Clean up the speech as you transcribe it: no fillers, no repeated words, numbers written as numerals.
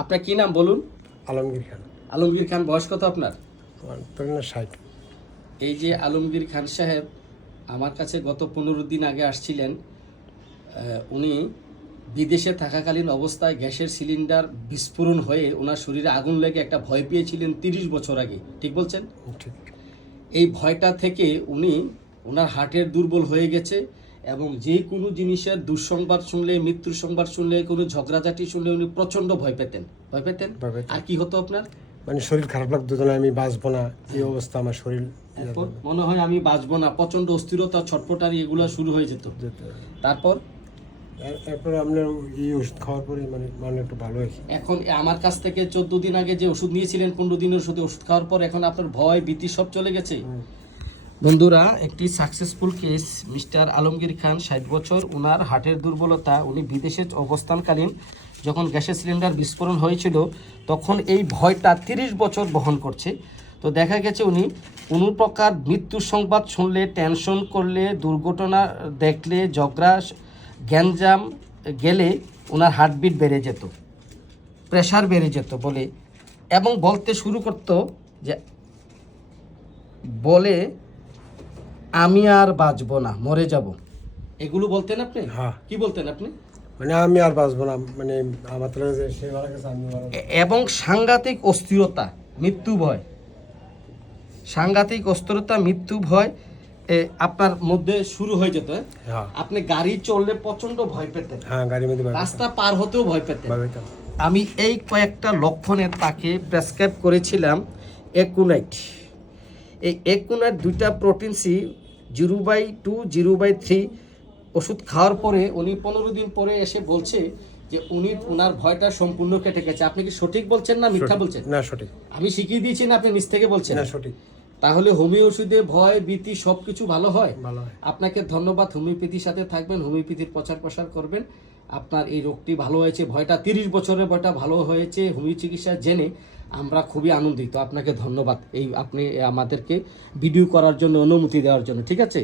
আপনার কি নাম বলুন? আলমগীর খান। আলমগীর খান, বয়স কত আপনার? আমার তখন 60। এই যে আলমগীর খান সাহেব আমার কাছে গত 15 দিন আগে আসছিলেন। উনি বিদেশে থাকাকালীন অবস্থায় গ্যাসের সিলিন্ডার বিস্ফোরণ হয়ে ওনার শরীরে আগুন লেগে একটা ভয় পেয়েছিলেন 30 বছর আগে, ঠিক বলছেন? ঠিক। এই ভয়টা থেকে উনি ওনার হার্টের দুর্বল হয়ে গেছে এবং যে কোনো জিনিসের দুঃসংবাদ শুনলে, মৃত্যুর সংবাদ শুনলে, কোনো ঝগড়াঝাটি শুনলে উনি প্রচণ্ড ভয় পেতেন। আর কি হতো আপনার? মানে শরীর খারাপ লাগতো, আমি বাঁচবো না, এই অবস্থা আমার শরীর। এরপর মনে হয় আমি বাঁচবো না, প্রচণ্ড অস্থিরতা, ছটফটানি এগুলো শুরু হয়ে যেত। তারপর এরপরে আপনার এই ওষুধ খাওয়ার পরে মানে একটু ভালো হয়েছে। এখন আমার কাছ থেকে 14 দিন আগে যে ওষুধ নিয়েছিলেন, 15 দিনের ওষুধ খাওয়ার পর এখন আপনার ভয় ভীতি সব চলে গেছে। বন্ধুরা, একটি সাকসেসফুল কেস। মিস্টার আলমগীর খান, 60 বছর, ওনার হার্টের দুর্বলতা। উনি বিদেশে অবস্থানকালীন যখন গ্যাসের সিলিন্ডার বিস্ফোরণ হয়েছিল তখন এই ভয়টা 30 বছর বহন করছে। তো দেখা গেছে উনি কোনো প্রকার মৃত্যুর সংবাদ শুনলে, টেনশন করলে, দুর্ঘটনা দেখলে, ঝগড়া গ্যাঞ্জাম গেলে ওনার হার্টবিট বেড়ে যেত, প্রেশার বেড়ে যেত বলে, এবং বলতে শুরু করতো যে আমি আর বাঁচবো না, মরে যাব। এগুলো বলতেন আপনি? হ্যাঁ। কি বলতেন আপনি? মানে আমি আর বাঁচবো না, মানে আমার তো লাগে যে সে মারা গেছে, আমি মারা গেছি। এবং সাংঘাতিক অস্থিরতা, মৃত্যু ভয়, সাংঘাতিক অস্থিরতা, মৃত্যু ভয় আপনার মধ্যে শুরু হয়ে যেত। হ্যাঁ। আপনি গাড়ি চললে প্রচন্ড ভয় পেতেন। হ্যাঁ, গাড়ির মধ্যে রাস্তা পার হতেও ভয় পেতেন। ভয় পেতাম। আমি এই কয়েকটা লক্ষণে তাকে প্রেসক্রাইব করেছিলাম একুনাইট। এই একুনাইট 2টা প্রোটিন সি 0/2 0/3 ওষুধ খাওয়ার পরে উনি 15 দিন পরে এসে বলছে যে ওনার ভয়টা সম্পূর্ণ কেটে গেছে। আপনি কি সঠিক বলছেন না মিথ্যা বলছেন? না, সঠিক। আমি শিখিয়ে দিয়েছি না, আপনি নিজ থেকে বলছেন? না, সঠিক। তাহলে হোমিও ওষুধে ভয় ভীতি সব কিছু ভালো হয়। ভালো হয়। আপনাকে ধন্যবাদ। হোমিওপ্যাথির সাথে থাকবেন, হোমিওপ্যাথির প্রচার প্রসার করবেন। আপনার এই রোগটি ভালো হয়েছে, ভয়টা 30 বছরের ভয়টা ভালো হয়েছে হোমিও চিকিৎসা জেনে আমরা খুবই আনন্দিত। আপনাকে ধন্যবাদ এই আপনি আমাদেরকে ভিডিও করার জন্য অনুমতি দেওয়ার জন্য। ঠিক আছে।